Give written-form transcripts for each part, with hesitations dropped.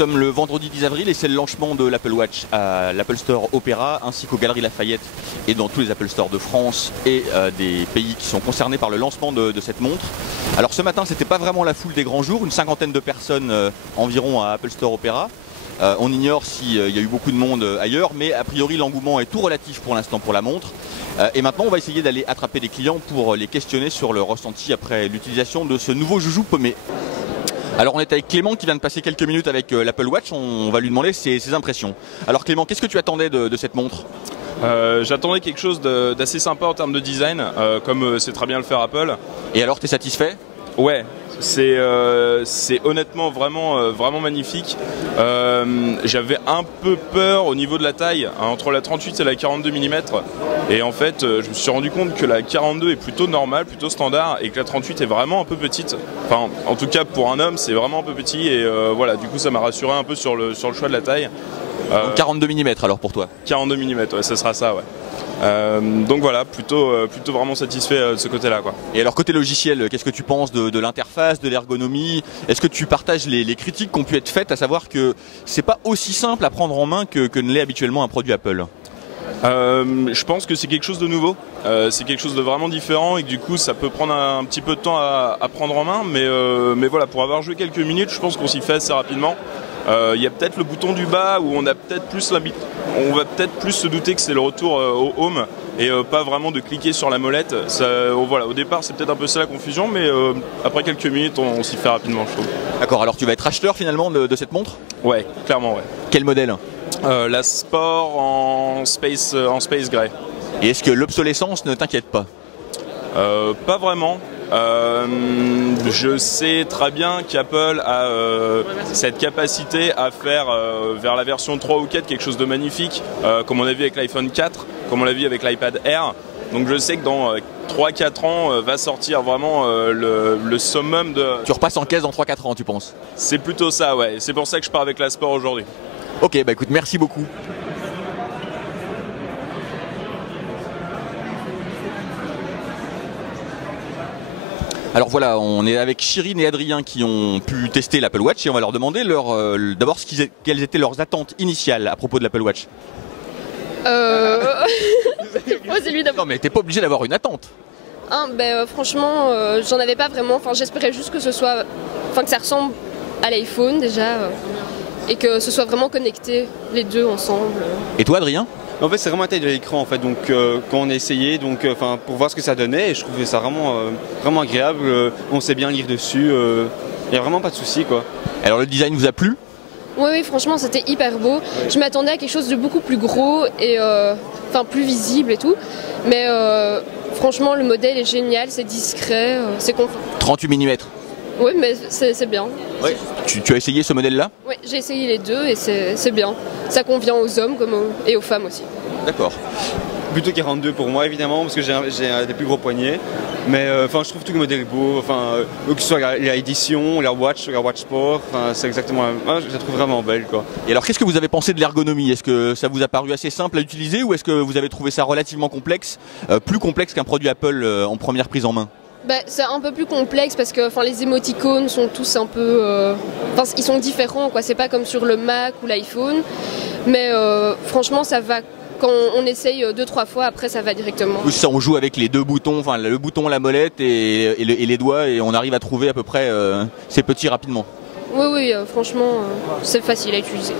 sommes le vendredi 10 avril et c'est le lancement de l'Apple Watch à l'Apple Store Opéra ainsi qu'aux Galeries Lafayette et dans tous les Apple Store de France et des pays qui sont concernés par le lancement de cette montre. Alors ce matin, c'était pas vraiment la foule des grands jours, une cinquantaine de personnes environ à Apple Store Opéra. On ignore s'il y a eu beaucoup de monde ailleurs, mais a priori l'engouement est tout relatif pour l'instant pour la montre. Et maintenant, on va essayer d'aller attraper des clients pour les questionner sur leur ressenti après l'utilisation de ce nouveau joujou paumé. Alors on est avec Clément qui vient de passer quelques minutes avec l'Apple Watch, on va lui demander ses impressions. Alors Clément, qu'est-ce que tu attendais de cette montre ? J'attendais quelque chose d'assez sympa en termes de design, comme c'est très bien le faire Apple. Et alors, t'es satisfait ? Ouais, c'est honnêtement vraiment magnifique. J'avais un peu peur au niveau de la taille, hein, entre la 38 et la 42 mm. Et en fait, je me suis rendu compte que la 42 est plutôt normale, plutôt standard, et que la 38 est vraiment un peu petite. Enfin, en tout cas pour un homme, c'est vraiment un peu petit. Et voilà, du coup, ça m'a rassuré un peu sur le choix de la taille. 42 mm alors pour toi ? 42 mm, ouais, ça sera ça, ouais. Donc voilà, plutôt vraiment satisfait de ce côté-là, quoi. Et alors côté logiciel, qu'est-ce que tu penses de l'interface, de l'ergonomie ? Est-ce que tu partages les critiques qui ont pu être faites, à savoir que c'est pas aussi simple à prendre en main que ne l'est habituellement un produit Apple ? Je pense que c'est quelque chose de nouveau, c'est quelque chose de vraiment différent et que du coup ça peut prendre un petit peu de temps à prendre en main, mais voilà, pour avoir joué quelques minutes, je pense qu'on s'y fait assez rapidement. Il y a peut-être le bouton du bas où on va peut-être plus se douter que c'est le retour au home et pas vraiment de cliquer sur la molette. Voilà, au départ c'est peut-être un peu ça la confusion, mais après quelques minutes on s'y fait rapidement, je trouve. D'accord, alors tu vas être acheteur finalement de cette montre ? Ouais, clairement, ouais. Quel modèle ? La Sport en Space Gray. Et est-ce que l'obsolescence ne t'inquiète pas ? Pas vraiment. Je sais très bien qu'Apple a cette capacité à faire vers la version 3 ou 4 quelque chose de magnifique, comme on a vu avec l'iPhone 4, comme on l'a vu avec l'iPad Air. Donc je sais que dans 3-4 ans va sortir vraiment le summum de... Tu repasses en caisse dans 3-4 ans, tu penses ? C'est plutôt ça, ouais. C'est pour ça que je pars avec la Sport aujourd'hui. Ok, bah écoute, merci beaucoup. Alors voilà, on est avec Chirine et Adrien qui ont pu tester l'Apple Watch et on va leur demander d'abord quelles étaient leurs attentes initiales à propos de l'Apple Watch. Moi, c'est lui d'abord. Non mais t'es pas obligé d'avoir une attente. Franchement, j'en avais pas vraiment. Enfin, j'espérais juste que que ça ressemble à l'iPhone déjà et que ce soit vraiment connecté les deux ensemble. Et toi, Adrien ? En fait, c'est vraiment la taille de l'écran en fait. Donc, quand on a essayé, pour voir ce que ça donnait, et je trouvais ça vraiment agréable. On sait bien lire dessus. Il n'y a vraiment pas de souci, quoi. Alors, le design vous a plu ? Oui, franchement, c'était hyper beau. Je m'attendais à quelque chose de beaucoup plus gros et plus visible et tout. Mais franchement, le modèle est génial, c'est discret, c'est confort. 38 mm. Oui, mais c'est bien. Ouais. Tu as essayé ce modèle-là ? Oui, j'ai essayé les deux et c'est bien. Ça convient aux hommes et aux femmes aussi. D'accord. Plutôt 42 pour moi, évidemment, parce que j'ai des plus gros poignets. Mais je trouve tout le modèle beau. Que ce soit la édition, la Watch Sport, c'est exactement je la trouve vraiment belle, quoi. Et alors, qu'est-ce que vous avez pensé de l'ergonomie ? Est-ce que ça vous a paru assez simple à utiliser ou est-ce que vous avez trouvé ça relativement complexe, plus complexe qu'un produit Apple en première prise en main ? C'est un peu plus complexe parce que les émoticônes sont tous un peu... ils sont différents, quoi. C'est pas comme sur le Mac ou l'iPhone. Mais franchement, ça va. Quand on essaye 2-3 fois, après ça va directement. Oui, ça, on joue avec les deux boutons, le bouton, la molette et les doigts et on arrive à trouver à peu près ces petits rapidement. Oui, franchement, c'est facile à utiliser.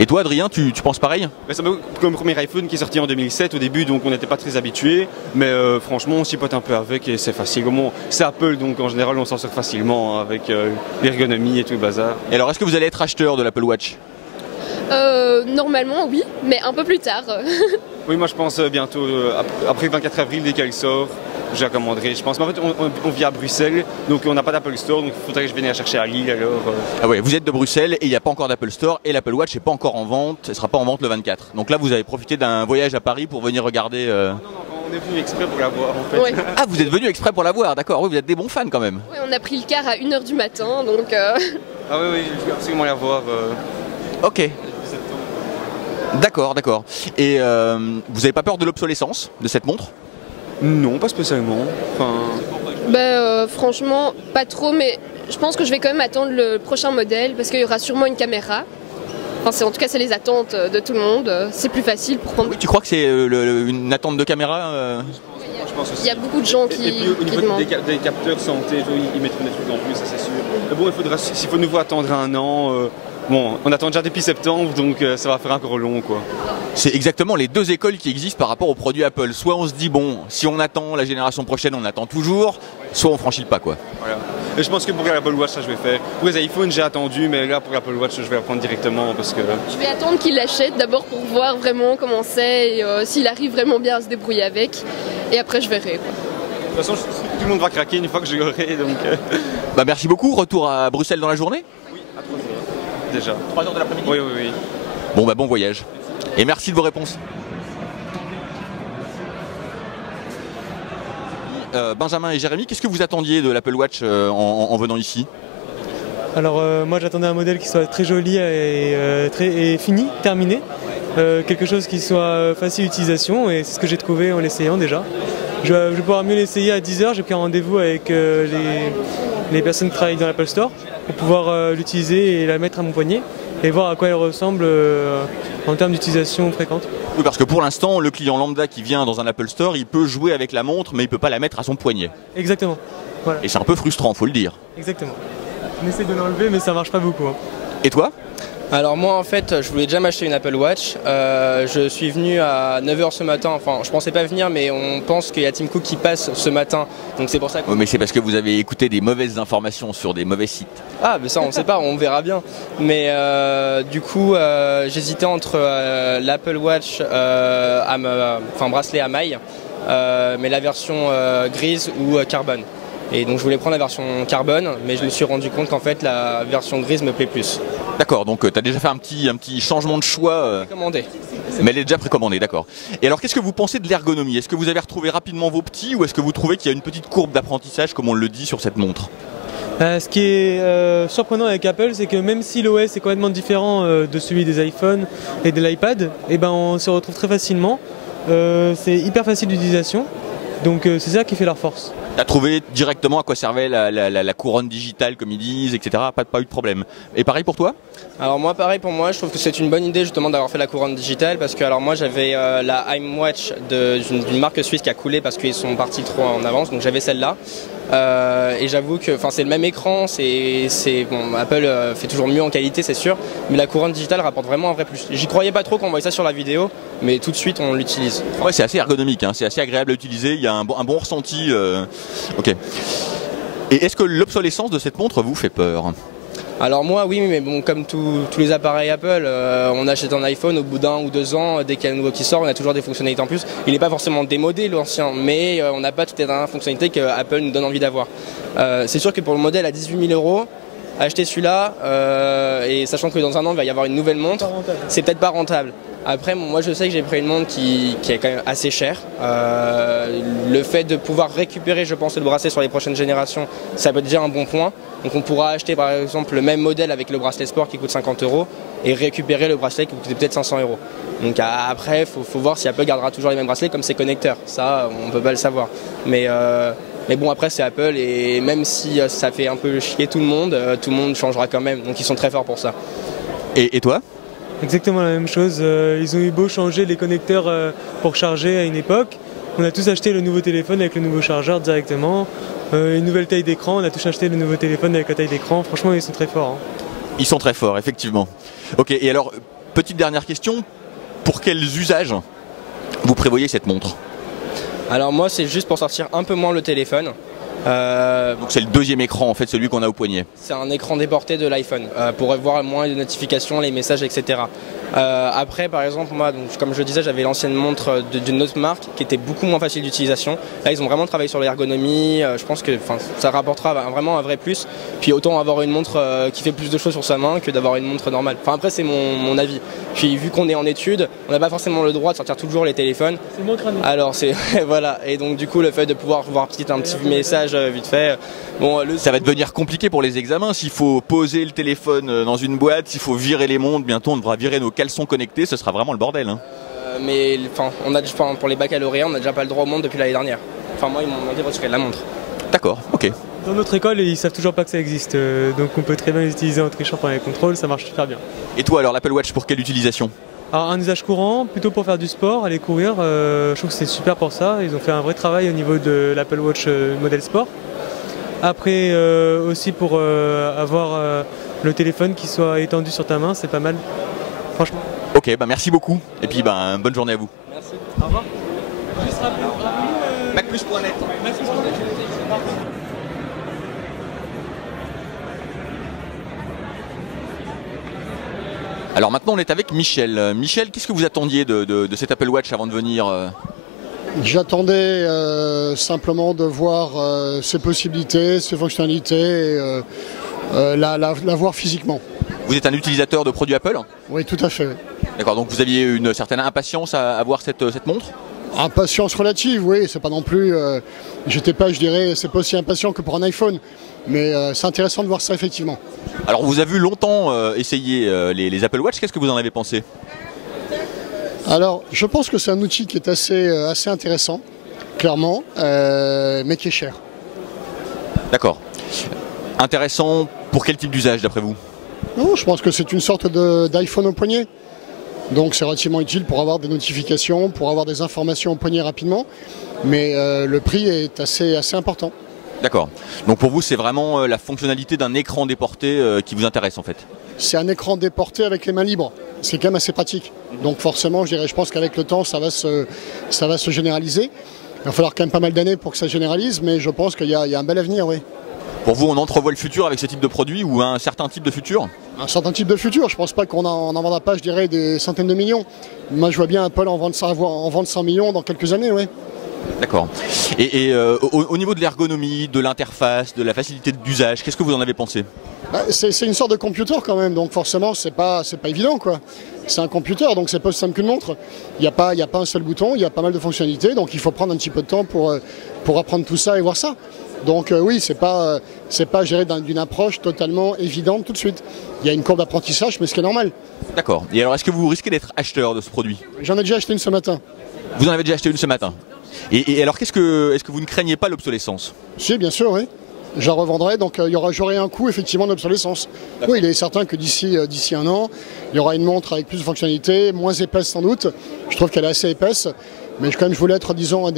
Et toi, Adrien, tu penses pareil ? C'est comme le premier iPhone qui est sorti en 2007 au début, donc on n'était pas très habitués. Mais franchement, on chipote un peu avec et c'est facile. C'est Apple, donc en général, on s'en sort facilement avec l'ergonomie et tout le bazar. Et alors, est-ce que vous allez être acheteur de l'Apple Watch ? Normalement, oui, mais un peu plus tard. Oui, moi je pense bientôt, après le 24 avril, dès qu'elle sort, je la commanderai. Je pense, mais en fait, on vit à Bruxelles, donc on n'a pas d'Apple Store, donc il faudrait que je vienne la chercher à Lille alors. Ah ouais, vous êtes de Bruxelles et il n'y a pas encore d'Apple Store et l'Apple Watch n'est pas encore en vente, elle ne sera pas en vente le 24. Donc là, vous avez profité d'un voyage à Paris pour venir regarder. Non, on est venu exprès pour la voir en fait. Ouais. Ah, vous êtes venu exprès pour la voir, d'accord, oui, vous êtes des bons fans quand même. Oui, on a pris le car à 1h du matin, donc... Ah oui, je veux absolument la voir. Ok. D'accord. Et vous n'avez pas peur de l'obsolescence de cette montre ? Non, pas spécialement. Franchement, pas trop, mais je pense que je vais quand même attendre le prochain modèle parce qu'il y aura sûrement une caméra. en tout cas c'est les attentes de tout le monde. C'est plus facile pour prendre. Oui, tu crois que c'est une attente de caméra Je pense aussi. Il y a beaucoup de gens qui Et puis au niveau demandent. des capteurs santé, ils mettront des trucs en plus, ça c'est sûr. Mais bon, s'il faut de nouveau attendre un an, bon, on attend déjà depuis septembre, donc ça va faire encore long, quoi. C'est exactement les deux écoles qui existent par rapport aux produits Apple. Soit on se dit, bon, si on attend la génération prochaine, on attend toujours, soit on franchit le pas, quoi. Voilà. Et je pense que pour l'Apple Watch, ça je vais faire. Pour les iPhones, j'ai attendu, mais là pour l'Apple Watch, je vais la prendre directement parce que. Je vais attendre qu'il l'achète d'abord pour voir vraiment comment c'est, et s'il arrive vraiment bien à se débrouiller avec. Et après je verrai, quoi. De toute façon, tout le monde va craquer une fois que je l'aurai, donc. Bah merci beaucoup, retour à Bruxelles dans la journée. Oui, à 3h. Déjà. 3h de l'après-midi. Oui, oui, oui. Bon bah bon voyage. Et merci de vos réponses. Benjamin et Jérémy, qu'est-ce que vous attendiez de l'Apple Watch en venant ici? Alors moi j'attendais un modèle qui soit très joli et fini, terminé. Quelque chose qui soit facile d'utilisation et c'est ce que j'ai trouvé en l'essayant déjà. Je vais pouvoir mieux l'essayer à 10h, j'ai pris un rendez-vous avec les personnes qui travaillent dans l'Apple Store pour pouvoir l'utiliser et la mettre à mon poignet et voir à quoi elle ressemble en termes d'utilisation fréquente. Oui, parce que pour l'instant, le client lambda qui vient dans un Apple Store, il peut jouer avec la montre, mais il peut pas la mettre à son poignet. Exactement. Voilà. Et c'est un peu frustrant, faut le dire. Exactement. On essaie de l'enlever mais ça marche pas beaucoup. Hein. Et toi? Alors moi en fait je voulais déjà m'acheter une Apple Watch, je suis venu à 9h ce matin, enfin je pensais pas venir mais on pense qu'il y a Tim Cook qui passe ce matin, donc c'est pour ça que... Oui, mais c'est parce que vous avez écouté des mauvaises informations sur des mauvais sites. Ah mais ça on sait pas, on verra bien, mais du coup j'hésitais entre l'Apple Watch, bracelet à maille, mais la version grise ou carbone. Et donc je voulais prendre la version carbone, mais je me suis rendu compte qu'en fait la version grise me plaît plus. D'accord, donc tu as déjà fait un petit changement de choix. Commandé. Mais elle est déjà précommandée, d'accord. Et alors qu'est-ce que vous pensez de l'ergonomie? Est-ce que vous avez retrouvé rapidement vos petits ou est-ce que vous trouvez qu'il y a une petite courbe d'apprentissage comme on le dit sur cette montre? Ce qui est surprenant avec Apple, c'est que même si l'OS est complètement différent de celui des iPhones et de l'iPad, eh ben on se retrouve très facilement. C'est hyper facile d'utilisation, donc c'est ça qui fait leur force. Tu as trouvé directement à quoi servait la couronne digitale, comme ils disent, etc. Pas eu de problème. Et pareil pour toi? Alors moi pareil pour moi, je trouve que c'est une bonne idée justement d'avoir fait la couronne digitale parce que alors moi j'avais la iWatch d'une marque suisse qui a coulé parce qu'ils sont partis trop en avance, donc j'avais celle-là. Et j'avoue que c'est le même écran, bon, Apple fait toujours mieux en qualité c'est sûr, mais la couronne digitale rapporte vraiment un vrai plus. J'y croyais pas trop quand on voyait ça sur la vidéo, mais tout de suite on l'utilise. Ouais, c'est assez ergonomique, hein, c'est assez agréable à utiliser, il y a un bon ressenti. Ok. Et est-ce que l'obsolescence de cette montre vous fait peur? Alors moi oui, mais bon comme tous les appareils Apple, on achète un iPhone au bout d'1 ou 2 ans, dès qu'il y a un nouveau qui sort, on a toujours des fonctionnalités en plus. Il n'est pas forcément démodé l'ancien, mais on n'a pas toutes les dernières fonctionnalités que Apple nous donne envie d'avoir. C'est sûr que pour le modèle à 18 000 €, acheter celui-là, et sachant que dans un an il va y avoir une nouvelle montre, c'est peut-être pas rentable. Après, moi je sais que j'ai pris une montre qui est quand même assez chère. Le fait de pouvoir récupérer, je pense, le bracelet sur les prochaines générations, ça peut être déjà un bon point. Donc on pourra acheter par exemple le même modèle avec le bracelet sport qui coûte 50 € et récupérer le bracelet qui coûte peut-être 500 €. Donc après, il faut voir si Apple gardera toujours les mêmes bracelets comme ses connecteurs. Ça, on ne peut pas le savoir. Mais bon, après c'est Apple et même si ça fait un peu chier tout le monde changera quand même. Donc ils sont très forts pour ça. Et toi? Exactement la même chose, ils ont eu beau changer les connecteurs pour charger à une époque. On a tous acheté le nouveau téléphone avec le nouveau chargeur directement. Une nouvelle taille d'écran, on a tous acheté le nouveau téléphone avec la taille d'écran. Franchement, ils sont très forts. Hein. Ils sont très forts, effectivement. Ok, et alors, petite dernière question. Pour quels usages vous prévoyez cette montre? Alors moi, c'est juste pour sortir un peu moins le téléphone. Donc c'est le deuxième écran, en fait, celui qu'on a au poignet. C'est un écran déporté de l'iPhone pour voir moins les notifications, les messages, etc. Après, par exemple, moi, donc, comme je disais, j'avais l'ancienne montre d'une autre marque qui était beaucoup moins facile d'utilisation. Là, ils ont vraiment travaillé sur l'ergonomie. Je pense que ça rapportera vraiment un vrai plus. Puis autant avoir une montre qui fait plus de choses sur sa main que d'avoir une montre normale. Enfin, après, c'est mon avis. Puis vu qu'on est en études, on n'a pas forcément le droit de sortir toujours les téléphones. C'est mon crâne. Alors, voilà. Et donc, du coup, le fait de pouvoir voir un petit message vite fait. Bon, ça va devenir compliqué pour les examens. S'il faut poser le téléphone dans une boîte, s'il faut virer les montres, bientôt on devra virer nos caleçons connectés, ce sera vraiment le bordel. Hein. Mais pour les baccalauréats, on n'a déjà pas le droit aux montres depuis l'année dernière. Enfin, moi, ils m'ont demandé de retirer la montre. D'accord, ok. Dans notre école, ils savent toujours pas que ça existe, donc on peut très bien les utiliser en trichant pendant les contrôles, ça marche super bien. Et toi alors, l'Apple Watch pour quelle utilisation? Alors un usage courant, plutôt pour faire du sport, aller courir, je trouve que c'est super pour ça. Ils ont fait un vrai travail au niveau de l'Apple Watch modèle sport. Après aussi pour avoir le téléphone qui soit étendu sur ta main, c'est pas mal, franchement. Ok, bah merci beaucoup, et puis bah, bonne journée à vous. Merci. Au revoir. Juste rappelez-nous, Macplus.net. Alors maintenant on est avec Michel. Michel, qu'est-ce que vous attendiez de cet Apple Watch avant de venir J'attendais simplement de voir ses possibilités, ses fonctionnalités, et, la voir physiquement. Vous êtes un utilisateur de produits Apple? Oui, tout à fait. D'accord, donc vous aviez une certaine impatience à voir cette montre? Impatience relative, oui, c'est pas non plus. J'étais pas, je dirais, c'est pas aussi impatient que pour un iPhone, mais c'est intéressant de voir ça effectivement. Alors on vous a vu longtemps essayer les Apple Watch, qu'est-ce que vous en avez pensé? Alors, je pense que c'est un outil qui est assez intéressant, clairement, mais qui est cher. D'accord. Intéressant pour quel type d'usage d'après vous? Non, je pense que c'est une sorte d'iPhone au poignet. Donc c'est relativement utile pour avoir des notifications, pour avoir des informations au poignet rapidement, mais le prix est assez important. D'accord. Donc pour vous, c'est vraiment la fonctionnalité d'un écran déporté qui vous intéresse en fait? C'est un écran déporté avec les mains libres. C'est quand même assez pratique. Donc forcément, je pense qu'avec le temps, ça va se généraliser. Il va falloir quand même pas mal d'années pour que ça se généralise, mais je pense qu'il y a un bel avenir, oui. Pour vous, on entrevoit le futur avec ce type de produit ou un certain type de futur? Un certain type de futur. Je ne pense pas qu'on en vendra pas, je dirais, des centaines de millions. Moi, je vois bien Apple en vendre 100 millions dans quelques années, oui. D'accord. Et au niveau de l'ergonomie, de l'interface, de la facilité d'usage, qu'est-ce que vous en avez pensé? C'est une sorte de computer quand même, donc forcément c'est pas évident quoi. C'est un computer, donc c'est pas aussi simple qu'une montre. Il n'y a pas un seul bouton, il y a pas mal de fonctionnalités, donc il faut prendre un petit peu de temps pour apprendre tout ça et voir ça. Donc oui, c'est pas géré d'une approche totalement évidente tout de suite. Il y a une courbe d'apprentissage, mais ce qui est normal. D'accord. Et alors, est-ce que vous risquez d'être acheteur de ce produit? J'en ai déjà acheté une ce matin. Vous en avez déjà acheté une ce matin? Et alors, est-ce que vous ne craignez pas l'obsolescence? Si, bien sûr, oui. Je la revendrai, donc j'aurai un coût effectivement d'obsolescence. Oui, il est certain que d'ici un an, il y aura une montre avec plus de fonctionnalités, moins épaisse sans doute. Je trouve qu'elle est assez épaisse, mais quand même je voulais être, disons,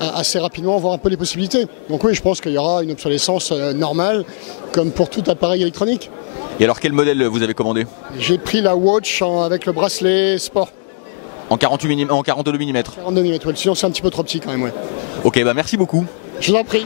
assez rapidement voir un peu les possibilités. Donc oui, je pense qu'il y aura une obsolescence normale, comme pour tout appareil électronique. Et alors, quel modèle vous avez commandé? J'ai pris la Watch avec le bracelet sport. En 42 mm? 42 mm, oui. Sinon c'est un petit peu trop petit quand même, ouais. Ok, bah merci beaucoup. Je vous en prie.